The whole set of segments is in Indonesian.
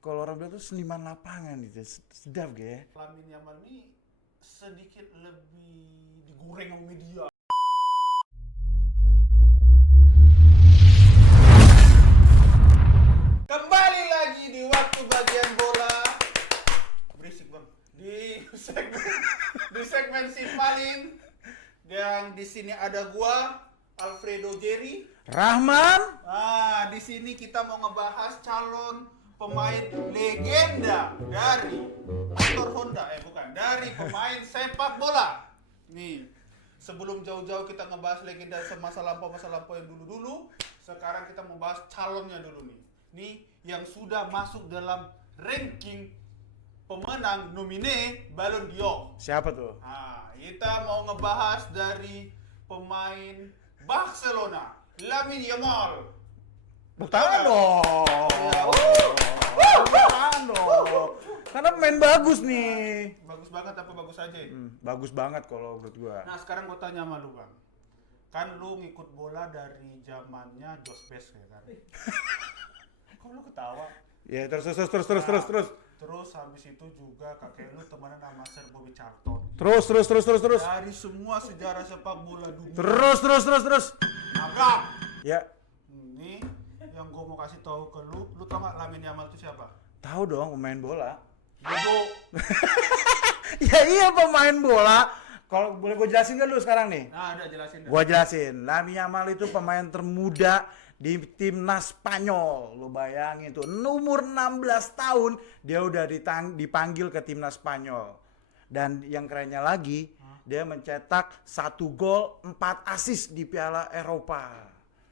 kalau orang bilang tuh seniman lapangan gitu. Sedap gitu ya. Lamine Yamal ini sedikit lebih digoreng sama media. Kembali lagi di waktu bagian bola. Berisik bang. Di segmen Simpalin yang di sini ada gua Alfredo Jerry. Rahman. Di sini kita mau ngebahas calon pemain legenda dari motor Honda, dari pemain sepak bola. Nih, sebelum jauh-jauh kita ngebahas legenda masa lampau yang dulu-dulu, sekarang kita mau bahas calonnya dulu nih. Nih yang sudah masuk dalam ranking pemenang nomine Ballon d'Or. Siapa tuh? Kita mau ngebahas dari pemain Barcelona, Lamine Yamal. Tangan dong. Tangan dong. Karena pemain bagus nih. Bagus banget apa bagus aja? Bagus banget kalau menurut gua. Nah sekarang gua tanya sama lu bang. Kan lu ngikut bola dari zamannya Josh Best ya kan? Kok lu ketawa? Ya terus. Terus habis itu juga kakek lu temenan sama Sir Bobby Charlton. Terus. Dari semua sejarah sepak bola dunia. Terus. Nabrak. Ya. Ini yang gua mau kasih tahu ke lu tau gak Lamine Yamal itu siapa? Tahu dong pemain bola. Bobo. Ya iya pemain bola. Kalau boleh gue jelasin gak lu sekarang nih? Nah, udah jelasin. Gue jelasin. Lamine Yamal itu pemain termuda di timnas Spanyol. Lu bayangin tuh, umur 16 tahun dia udah dipanggil ke timnas Spanyol. Dan yang kerennya lagi, dia mencetak 1 gol, 4 assist di Piala Eropa.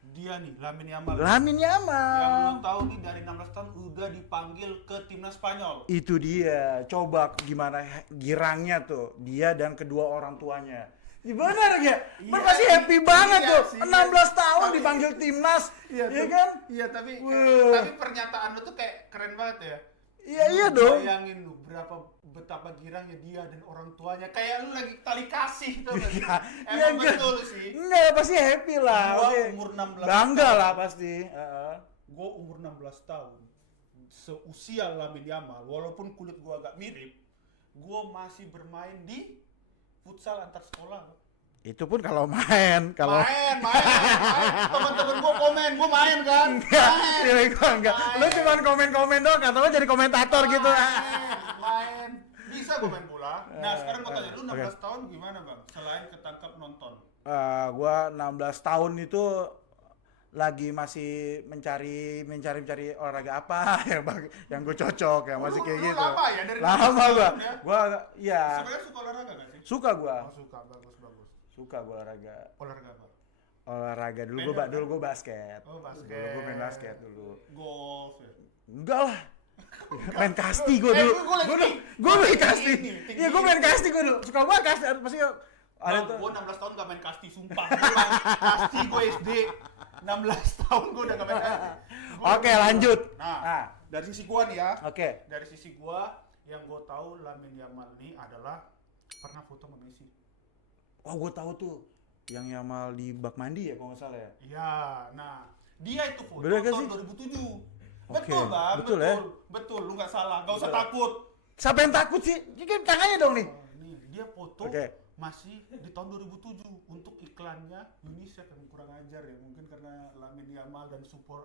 Dia nih, Lamine Yamal. Lamine Yang lu Yamal. tahu nih dari 16 tahun udah dipanggil ke timnas Spanyol. Itu dia. Coba gimana girangnya tuh dia dan kedua orang tuanya. Benar ya? Iya, Pasti happy banget iya tuh. sih, 16 tahun tapi- dipanggil timnas. Iya tuh. kan? Iya, tapi Wah. tapi pernyataan lu tuh kayak keren banget ya. Iya Lu dong. Bayangin lu betapa girangnya dia dan orang tuanya. Kayak lu lagi tali kasih tuh. Iya, Emang enggak. betul sih. Enggak, pasti happy lah. Gua Pasti umur 16 bangga tahun. lah pasti. Gue umur 16 tahun. Seusia Lamine Yamal, walaupun kulit gue agak mirip, gue masih bermain di futsal antar sekolah. Itu pun kalau main, kalau Main. Teman-teman gue komen, gue main kan? enggak, ya, gua enggak. Lu Main. cuma komen-komen doang, kata lu jadi komentator gitu. Main. Bisa gue main bola. Nah sekarang gue tanya, lu 16 Oke. tahun gimana bang? Selain ketangkap nonton. Gua 16 tahun itu lagi masih mencari olahraga apa yang gue cocok ya masih kayak Lu gitu. lama ya? Dari Lama 16 tahun gua. ya? Gua ya Sebenarnya suka olahraga gak sih? suka gua. Oh suka, bagus. Suka gua olahraga. Olahraga apa? Olahraga dulu Beda, dulu gua basket. Oh basket. Dulu gua main basket dulu. Golf ya? Enggak lah. Main kasti gua dulu. Gua main kasti. tinggi. Iya gua main kasti gua dulu. Suka banget kasti pasti ada tuh. Gue 16 tahun gak main kasti, sumpah. Gua main kasti gue SD 16 tahun gue udah gak main kasti. Oke, lanjut. Nah, dari sisi gue nih ya. Oke. Dari sisi gue, yang gue tahu Lamine Yamal ini adalah pernah foto sama Messi. Oh, gua tahu tuh. Yang Yamal di bak mandi ya kalau nggak salah ya. Iya, nah dia itu foto Bener gak tahun sih? 2007. Oke, Betul bang, betul ya? Betul, lu gak salah, gak usah Betul. takut. Siapa yang takut sih? Ini tangannya dong nih. Nih, dia foto Oke. masih di tahun 2007 untuk iklannya UNICEF yang kurang ajar ya, mungkin karena Lamine Yamal dan support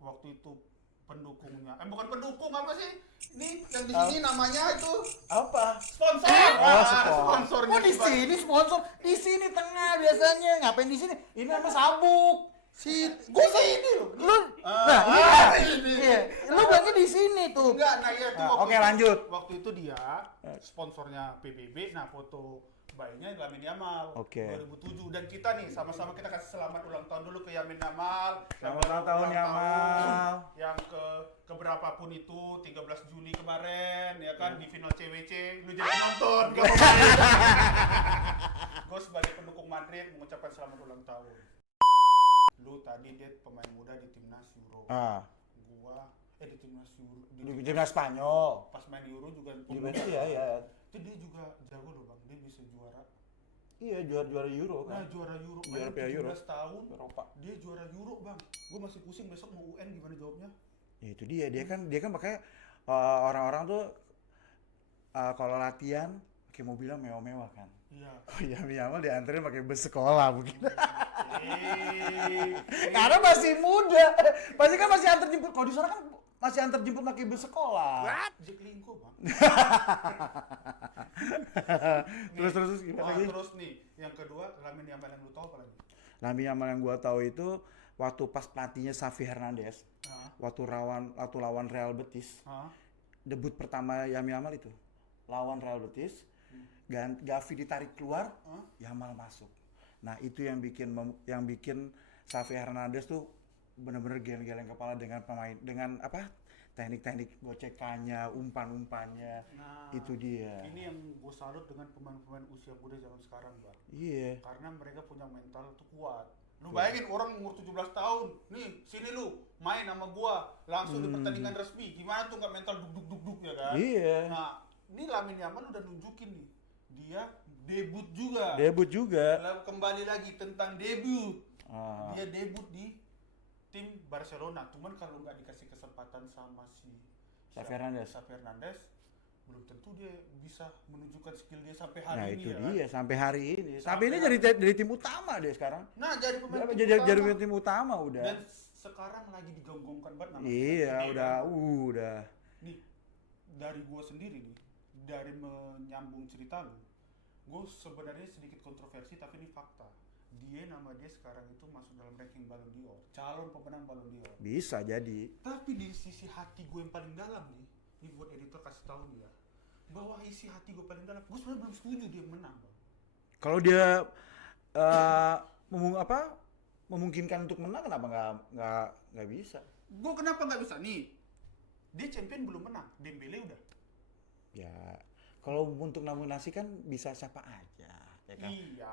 waktu itu pendukungnya. Bukan pendukung apa sih? Ini yang di sini namanya itu Apa? sponsor. Oh, Sponsornya. Oh, di sini sponsor. Di sini tengah biasanya. Ngapain di sini? Ini nama sabuk. Gue sini loh. Lu Ini. iya. Lu bilangnya di sini tuh. Enggak, nah iya tuh. Nah, waktu oke, itu- lanjut. Waktu itu dia sponsornya PBB. Nah, foto bayinya Lamine Yamal Oke. 2007 dan kita nih sama-sama kita kasih selamat ulang tahun dulu ke Lamine Yamal. Selamat ulang tahun, Yamal. Yang ke berapapun itu 13 Juli kemarin ya kan di final CWC lu jadi penonton gak mau main. Gue sebagai pendukung Madrid mengucapkan selamat ulang tahun. Lu tadi dia pemain muda di timnas Euro. Gua di timnas Euro Di timnas Spanyol. pas main Euro juga Iya. itu dia juga jago loh bang, dia bisa juara. Iya, juara Euro Nah kan. juara Euro, Juara main Piala Euro. 17 tahun Eropa. dia juara Euro bang. Gue masih pusing besok mau UN gimana jawabnya. Ya itu dia kan makanya orang-orang tuh kalau latihan pakai mobilnya mewah-mewah kan. Iya. Oh iya, Yamal dianterin pakai bus sekolah mungkin. Eh, Karena masih muda. Pasti kan masih antar jemput. Kalau di sana kan masih antar jemput pakai bus sekolah. Jack Lingko, Bang. Terus gimana lagi? Terus nih, yang kedua, Lamine Yamal yang lu tahu apa lagi? Lamine Yamal yang gua tahu itu waktu pas pelatihnya Xavi Hernandez, Hah? waktu lawan Real Betis, Hah? debut pertama Lamine Yamal itu lawan Real Betis, Gavi ditarik keluar, Hah? Yamal masuk. Nah itu yang bikin Xavi Hernandez tuh bener-bener geleng-geleng kepala dengan dengan apa teknik-teknik gocekannya, umpan-umpannya. Nah, Itu dia. ini yang gue salut dengan pemain-pemain usia muda zaman sekarang, Bang. Iya. Karena mereka punya mental tuh kuat. Lu bayangin orang umur 17 tahun, nih sini lu main sama gua langsung di pertandingan resmi. Gimana tuh nggak mental duk ya kan? Iya. Nah, ini Lamine Yamal udah nunjukin nih. Dia debut juga. Debut juga. Lalu kembali lagi tentang debut. Ah. Dia debut di tim Barcelona. Cuman kalau nggak dikasih kesempatan sama si Xavi Hernandez. Xavi Hernandez, belum tentu dia bisa menunjukkan skill dia sampai Nah hari ini itu ya dia kan? sampai hari ini. Tapi Sampai ini hari jadi tim utama dia sekarang. Nah, jadi pemain tim Jadi utama. tim utama udah. Dan sekarang lagi digonggongkan banget namanya. Iya, Ini udah. kan. Nih, dari gua sendiri nih, dari menyambung cerita lu, gua sebenarnya sedikit kontroversi tapi ini fakta. Nama dia sekarang itu masuk dalam ranking Ballon d'Or, calon pemenang Ballon d'Or. Bisa jadi. Tapi di sisi hati gue yang paling dalam nih, ini buat editor kasih tahu nih ya, bahwa isi hati gue paling dalam, gue sebenarnya belum setuju dia menang, Bang. Kalau dia memungkinkan untuk menang, kenapa nggak bisa? Gue kenapa nggak bisa nih? Dia champion belum menang, Dembele udah. Ya, kalau untuk nominasi kan bisa siapa aja, ya kan? Iya,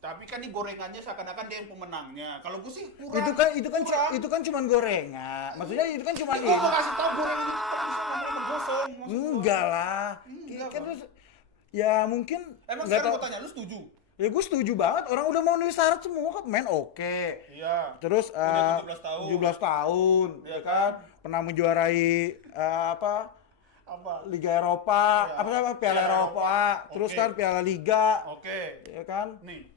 tapi kan ini gorengannya seakan-akan dia yang pemenangnya. Kalau gue sih kurang. Itu kan cuman gorengan. Maksudnya itu kan cuman Gue mau kasih tahu gorengan itu terus sama gosong. Enggak lah. Enggak, Kan Bang. terus ya mungkin Emang nggak sekarang tahu. gue tanya, lu setuju? Ya gue setuju banget. Orang udah mau nulis syarat semua kok, main oke. Iya. Terus Udah 17 tahun. 17 tahun, Iya ya kan? Pernah menjuarai Apa? Liga Eropa, Iya. Piala Eropa, terus Oke. kan Piala Liga, Oke. ya kan? Nih,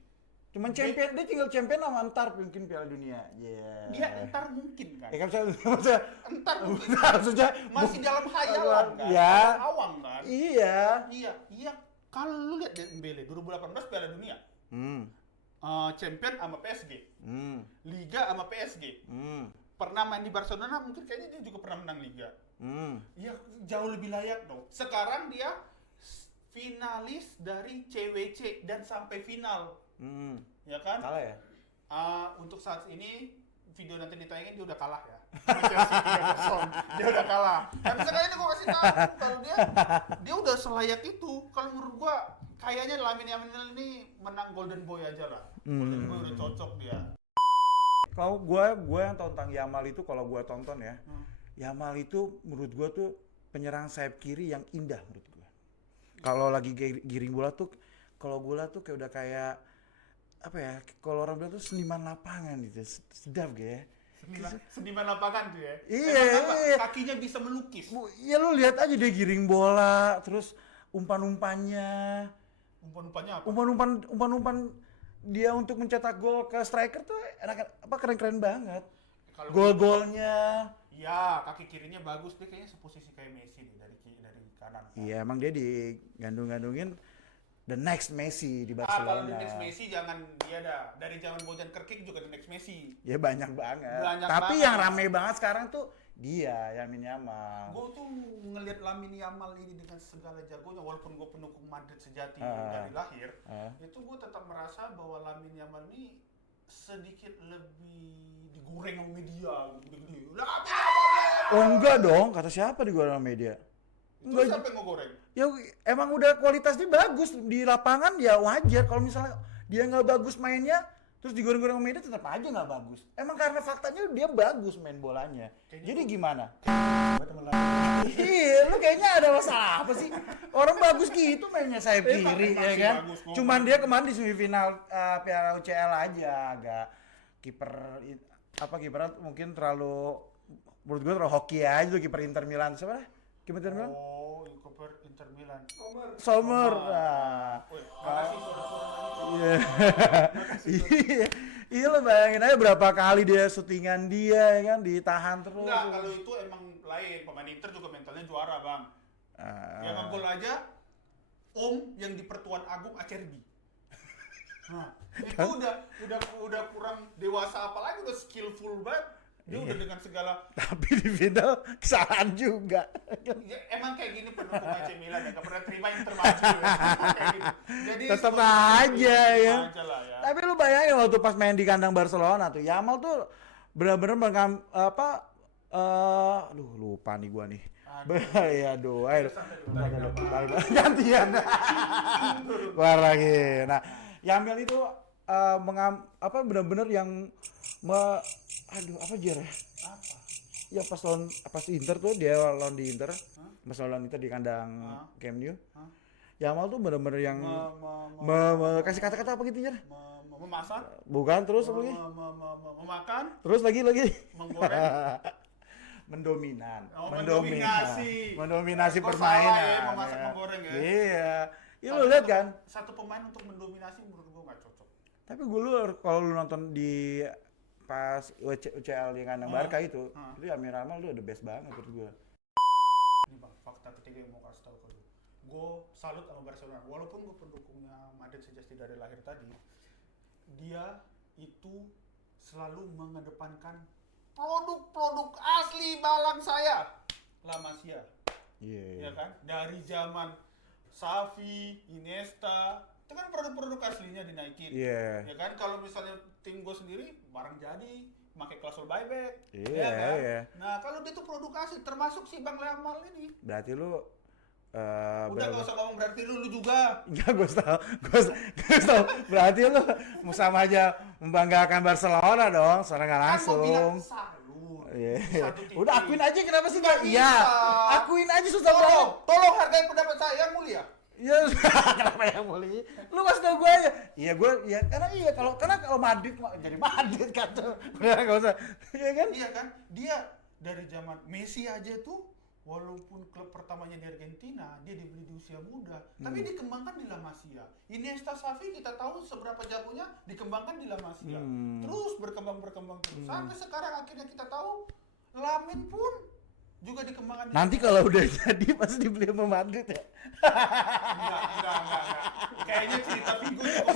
Cuman champion, dia tinggal champion sama ntar mungkin Piala Dunia. Iya. dia entar mungkin kan? Ya kan maksudnya, Entar mungkin. maksudnya Masih dalam hayalan kan? Ya. Dalam awang kan? Iya. Iya. Kalau lu lihat Dembele 2018 Piala Dunia, Hmm. champion sama PSG, Hmm. Liga sama PSG. Hmm. Pernah main di Barcelona, mungkin kayaknya dia juga pernah menang Liga. Hmm. Ya jauh lebih layak dong. Sekarang dia finalis dari CWC dan sampai final, Hmm. ya kan? Kalah ya? Untuk saat ini video nanti ditayangin dia udah kalah ya. Chelsea 3-0. Dia udah kalah. Tapi sekarang ini gua kasih tahu kalau dia udah selayak itu. Kalau menurut gua kayaknya Lamine Yamal ini menang Golden Boy aja lah. Golden Boy udah cocok dia. Kalau gue yang tonton Yamal itu, kalau gue tonton ya, Yamal itu menurut gue tuh penyerang sayap kiri yang indah menurut gue. Kalau lagi giring bola tuh, kalau bola tuh kayak udah kayak apa ya? Kalau orang bilang tuh seniman lapangan gitu, sedap gitu ya. Seniman lapangan tuh ya. Iya, Emang apa? iya. Kakinya bisa melukis. Ya lu lihat aja dia giring bola, terus umpan-umpannya, Umpan-umpannya apa? umpan-umpan dia untuk mencetak gol ke striker tuh keren-keren banget. Kalau Gol-golnya. iya, kaki kirinya bagus. Dia kayaknya seposisi kayak Messi deh dari kanan. Iya, emang dia digandung-gandungin the next Messi di Kalau Barcelona. the next Messi jangan dia dah. Dari zaman Bojan Krkic juga the next Messi. Ya banyak banget. Banyak Tapi banget. yang rame banget sekarang tuh dia, Lamine Yamal. Gue tuh ngelihat Lamine Yamal ini dengan segala jagonya, walaupun gue pendukung Madrid sejati Ah. dari lahir, Ah. itu gue tetap merasa bahwa Lamine Yamal ini sedikit lebih digoreng sama media, gede-gede. Lamine Yamal! Oh enggak dong, kata siapa di gua media? Itu Enggak. siapa yang ngegoreng? Ya emang udah kualitasnya bagus di lapangan ya wajar. Kalau misalnya dia nggak bagus mainnya, terus digoreng-goreng sama media tetap aja nggak bagus. Emang karena faktanya dia bagus main bolanya. Jadi gimana? Iya, lu kayaknya ada masalah apa sih? Orang bagus gitu mainnya sayap kiri, ya masih kan? bagus, ngomong. Cuman dia kemarin di semifinal Piala UCL aja agak kipernya mungkin terlalu menurut gue terlalu hoki aja tuh kiper Inter Milan. Siapa? Kiper Inter Milan? Oh, kiper Inter Milan. Sommer. Nah. Woi, makasih suara-suara. Iya. Iya. Iya lo bayangin aja berapa kali dia syutingan dia ya kan ditahan terus. Enggak, kalau itu emang lain. Pemain Inter juga mentalnya juara, Bang. Yang ngegol aja Om yang di Pertuan Agung Acerbi. Nah, itu udah kurang dewasa, apalagi udah skillful banget. Dia udah dengan segala Tapi di final kesalahan juga. ya, emang kayak gini pendukung AC Milan ya, gak pernah terima yang termaju ya. Kayak gitu. Jadi Tetep sebenarnya aja ya. aja lah ya. Tapi lu bayangin waktu pas main di kandang Barcelona tuh, Yamal tuh benar-benar aduh lupa nih gua nih. Ya aduh, ayo. Gantian. Gua lagi. Nah, Yamal itu benar-benar yang aduh apa Jer? Apa? Ya pas Inter tuh dia lawan di Inter. Pas lawan Inter di kandang Camp Nou. Yamal tuh benar-benar yang kasih kata-kata apa gitu Jer? Memasak, Bukan terus apa lagi? memakan, Terus lagi menggoreng. Mendominasi Kok permainan. salah ya, memasak, menggoreng ya. Iya. Ya lu lihat kan? Satu pemain untuk mendominasi menurut gua nggak cocok. Tapi kalau lu nonton di pas UCL di kandang Barca itu Lamine Yamal tuh the best banget menurut gua. Ini Bang, fakta ketiga yang mau kasih tahu ke lu. Gue salut sama Barcelona. Walaupun gue pendukungnya Madrid sejak dari lahir tadi, dia itu selalu mengedepankan produk-produk asli balang saya, La Masia. Iya. Ya kan? Dari zaman Xavi, Iniesta, itu kan produk-produk aslinya dinaikin. Iya. Ya kan? Kalau misalnya tim gue sendiri barang jadi, pakai klausul buyback. Iya, ya kan? iya. Nah, kalau dia tuh produk asli, termasuk si Bang Yamal ini. Berarti lu Udah gak usah ngomong berarti lu juga. Enggak, gue tahu. Berarti lu sama aja membanggakan Barcelona dong, secara nggak langsung. Kan gue bilang salut. Iya. Satu titik. Udah akuin aja kenapa sih nggak? Nggak Iya. bisa. Akuin aja susah banget. Tolong hargai pendapat saya yang mulia. Iya, kenapa yang boleh? Lu kasih tau gue aja. Iya gue, ya karena kalau Madrid jadi Madrid kan tuh. Udah nggak usah. Iya kan? Iya kan? Dia dari zaman Messi aja tuh, walaupun klub pertamanya di Argentina, dia dibeli di usia muda, tapi dikembangkan di La Masia. Iniesta, Xavi kita tahu seberapa jagonya, dikembangkan di La Masia. Terus berkembang terus. Sampai sekarang akhirnya kita tahu Lamine pun juga dikembangkan. Nanti kalau udah jadi pasti dibeli sama Madrid ya. Enggak. Kayaknya cerita Figo cukup.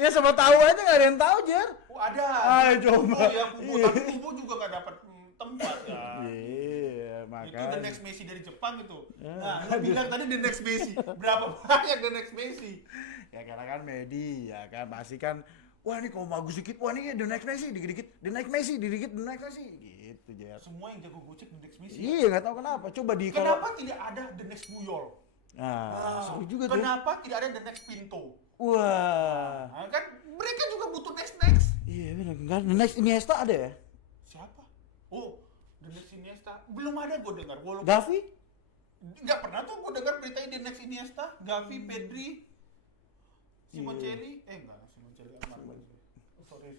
Ya sama tahu aja nggak ada yang tahu Jer. Ada. Ayo coba. Yang kubu, tapi kubu juga nggak dapat tempat ya. Iya, Itu makanya. the next Messi dari Jepang itu. Nah, lu bilang tadi the next Messi. Berapa banyak the next Messi? Ya karena kan media kan pasti kan, wah ini kalau bagus dikit, wah ini the next Messi, dikit-dikit the next Messi, dikit-dikit the next Messi, gitu Jer. Semua yang jago gocek the next Messi. Iya nggak tahu kenapa. Coba di Kenapa tidak ada the next Puyol? seru juga tuh. Kenapa tidak ada the next Pinto? Wah. Nah, kan mereka juga butuh next. Iya benar. Kan the next Iniesta ada ya? Siapa? Oh, the next Iniesta. Belum ada gue dengar. Walaupun Gavi? nggak pernah tuh gue dengar berita the next Iniesta, Gavi, Pedri, Simoncelli. Enggak, Simoncelli aman. Sorry.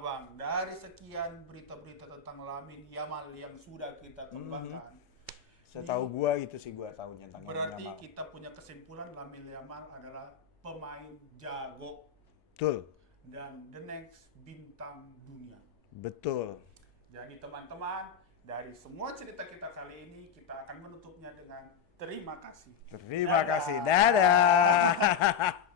Bang, dari sekian berita-berita tentang Lamine Yamal yang sudah kita kembangkan, Saya tahu gua gitu sih, gua tahunya tentang berarti Yamal. kita punya kesimpulan Lamine Yamal adalah pemain jago Betul. dan the next bintang dunia. Betul. Jadi teman-teman, dari semua cerita kita kali ini, kita akan menutupnya dengan terima kasih. Terima kasih. Dadah.